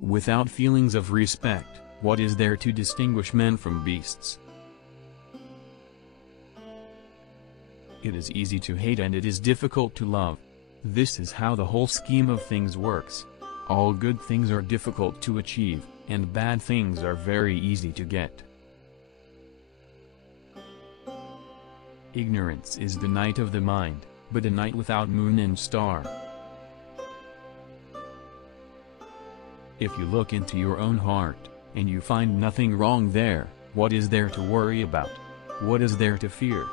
Without feelings of respect, what is there to distinguish men from beasts? It is easy to hate and it is difficult to love. This is how the whole scheme of things works. All good things are difficult to achieve, and bad things are very easy to get. Ignorance is the night of the mind, but a night without moon and star. If you look into your own heart, and you find nothing wrong there, what is there to worry about? What is there to fear?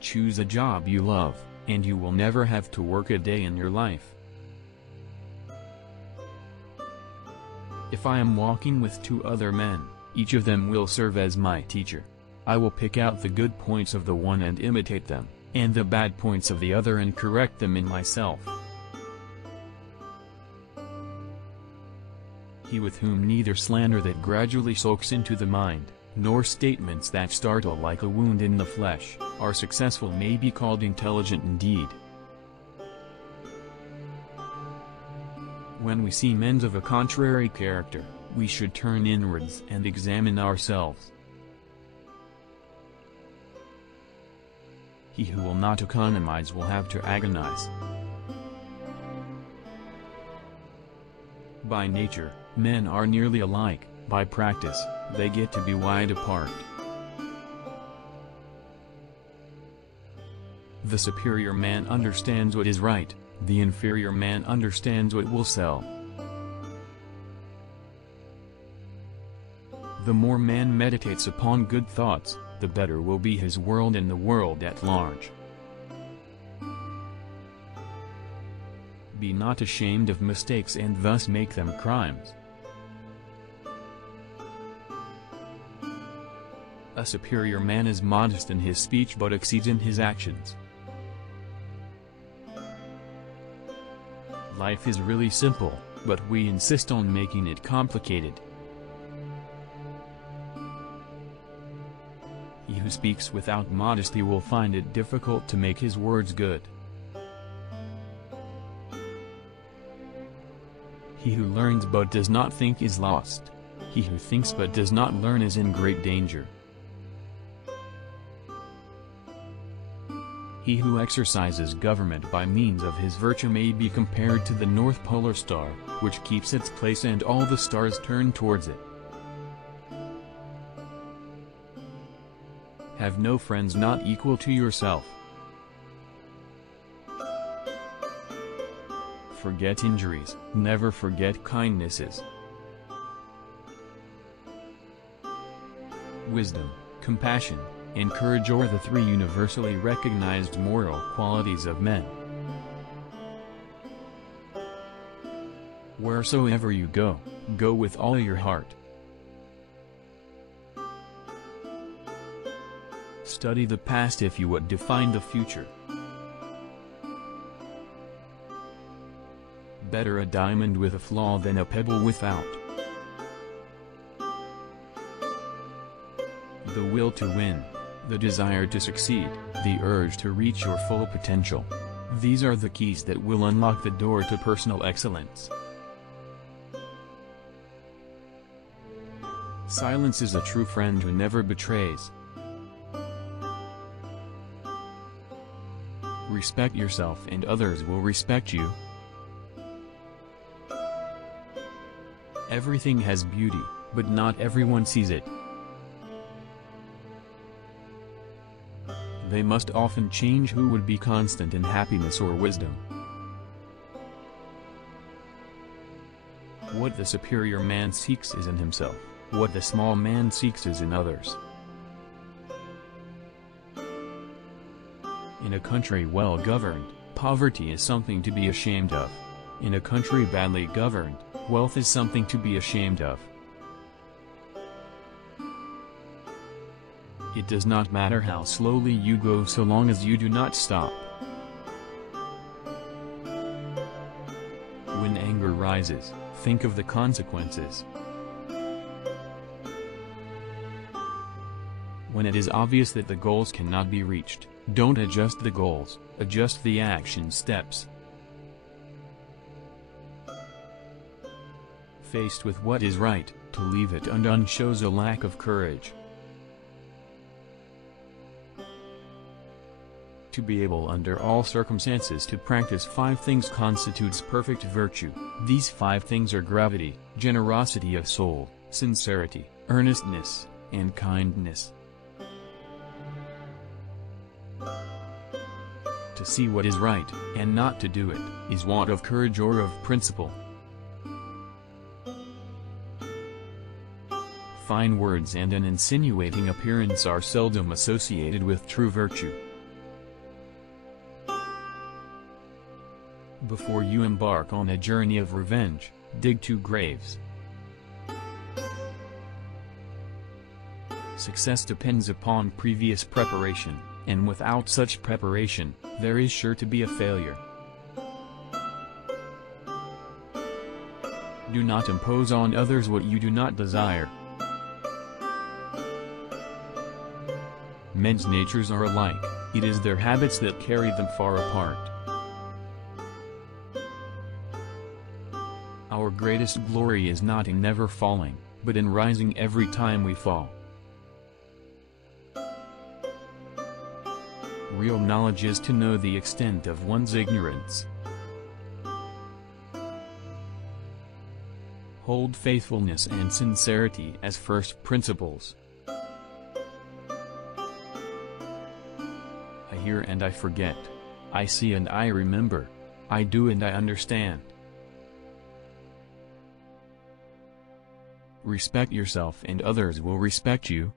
Choose a job you love, and you will never have to work a day in your life. If I am walking with two other men, each of them will serve as my teacher. I will pick out the good points of the one and imitate them, and the bad points of the other and correct them in myself. He with whom neither slander that gradually soaks into the mind, nor statements that startle like a wound in the flesh, are successful may be called intelligent indeed. When we see men of a contrary character, we should turn inwards and examine ourselves. He who will not economize will have to agonize. By nature, men are nearly alike. By practice, they get to be wide apart. The superior man understands what is right, the inferior man understands what will sell. The more man meditates upon good thoughts, the better will be his world and the world at large. Be not ashamed of mistakes and thus make them crimes. A superior man is modest in his speech but exceeds in his actions. Life is really simple, but we insist on making it complicated. He who speaks without modesty will find it difficult to make his words good. He who learns but does not think is lost. He who thinks but does not learn is in great danger. He who exercises government by means of his virtue may be compared to the North Polar Star, which keeps its place and all the stars turn towards it. Have no friends not equal to yourself. Forget injuries, never forget kindnesses. Wisdom, compassion, and courage are the three universally recognized moral qualities of men. Wheresoever you go, go with all your heart. Study the past if you would define the future. Better a diamond with a flaw than a pebble without. The will to win, the desire to succeed, the urge to reach your full potential. These are the keys that will unlock the door to personal excellence. Silence is a true friend who never betrays. Respect yourself and others will respect you. Everything has beauty, but not everyone sees it. They must often change who would be constant in happiness or wisdom. What the superior man seeks is in himself, what the small man seeks is in others. In a country well governed, poverty is something to be ashamed of. In a country badly governed, wealth is something to be ashamed of. It does not matter how slowly you go so long as you do not stop. When anger rises, think of the consequences. When it is obvious that the goals cannot be reached, don't adjust the goals, adjust the action steps. Faced with what is right, to leave it undone shows a lack of courage. To be able under all circumstances to practice 5 things constitutes perfect virtue. These 5 things are gravity, generosity of soul, sincerity, earnestness, and kindness. To see what is right, and not to do it, is want of courage or of principle. Fine words and an insinuating appearance are seldom associated with true virtue. Before you embark on a journey of revenge, dig 2 graves. Success depends upon previous preparation, and without such preparation, there is sure to be a failure. Do not impose on others what you do not desire. Men's natures are alike, it is their habits that carry them far apart. Our greatest glory is not in never falling, but in rising every time we fall. Real knowledge is to know the extent of one's ignorance. Hold faithfulness and sincerity as first principles. I hear and I forget. I see and I remember. I do and I understand. Respect yourself and others will respect you.